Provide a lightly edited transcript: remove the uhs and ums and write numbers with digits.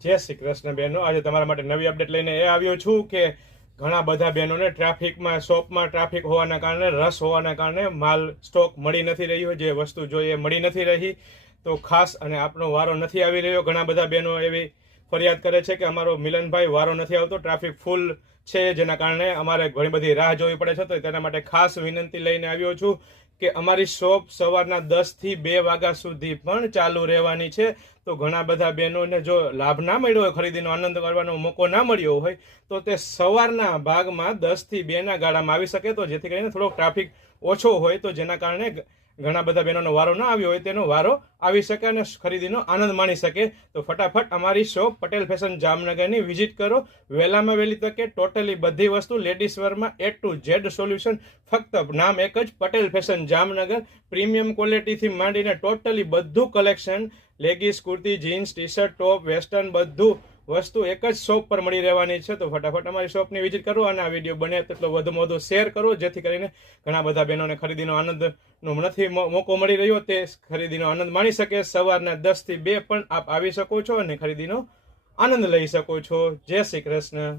જય શ્રી કૃષ્ણ બહેનો, આજે તમારા માટે નવી અપડેટ લઈને આવ્યો છું કે ઘણા બધા બહેનોને ટ્રાફિકમાં શોપમાં ટ્રાફિક હોવાના કારણે રસ હોવાના કારણે માલ સ્ટોક મળી નથી રહ્યો, જે વસ્તુ જોઈએ મળી નથી રહી. તો ખાસ અને આપણો વારો નથી આવી રહ્યો. ઘણા બધા બહેનો એવી ફરિયાદ કરે છે કે અમારો મિલનભાઈ વારો નથી આવતો, ટ્રાફિક ફૂલ છે, જેના કારણે અમારે ઘણી બધી રાહ જોવી પડે છે. તો તેના માટે ખાસ વિનંતી લઈને આવ્યો છું કે અમારી શોપ સવારના 10 થી 2 વાગ્યા સુધી પણ ચાલુ રહેવાની છે. તો ઘણા બધા બહેનોને જો લાભ ના મળ્યો હોય, ખરીદીનો આનંદ કરવાનો મોકો ના મળ્યો હોય, તો તે સવારના ભાગમાં 10 થી 2 ના ગાળામાં આવી શકે, તો જેથી કરીને થોડો ટ્રાફિક ઓછો હોય, તો જેના કારણે ઘણા બધા બહેનોનો વારો ના આવ્યો હોય તેનો વારો આવી શકે અને ખરીદીનો આનંદ માણી શકે. તો ફટાફટ અમારી શોપ પટેલ ફેશન જામનગરની વિઝિટ કરો. વહેલામાં વહેલી તકે ટોટલી બધી વસ્તુ લેડીઝ વેરમાં A to Z સોલ્યુશન, ફક્ત નામ એક જ, પટેલ ફેશન જામનગર. પ્રીમિયમ ક્વોલિટીથી માંડીને ટોટલી બધું collection, leggings, kurti, jeans, T shirt, top, western, બધું વસ્તુ એક જ શોપ પર મળી રહેવાની છે. તો ફટાફટ અમારી શોપની વિઝિટ કરો અને આ વિડીયો બને તેટલો વધુમાં વધુ શેર કરો, જેથી કરીને ઘણા બધા બહેનોને ખરીદીનો આનંદનો નથી મોકો મળી રહ્યો, તે ખરીદીનો આનંદ માણી શકે. સવારના 10 થી 2 પણ આપ આવી શકો છો અને ખરીદીનો આનંદ લઈ શકો છો. જય શ્રી કૃષ્ણ.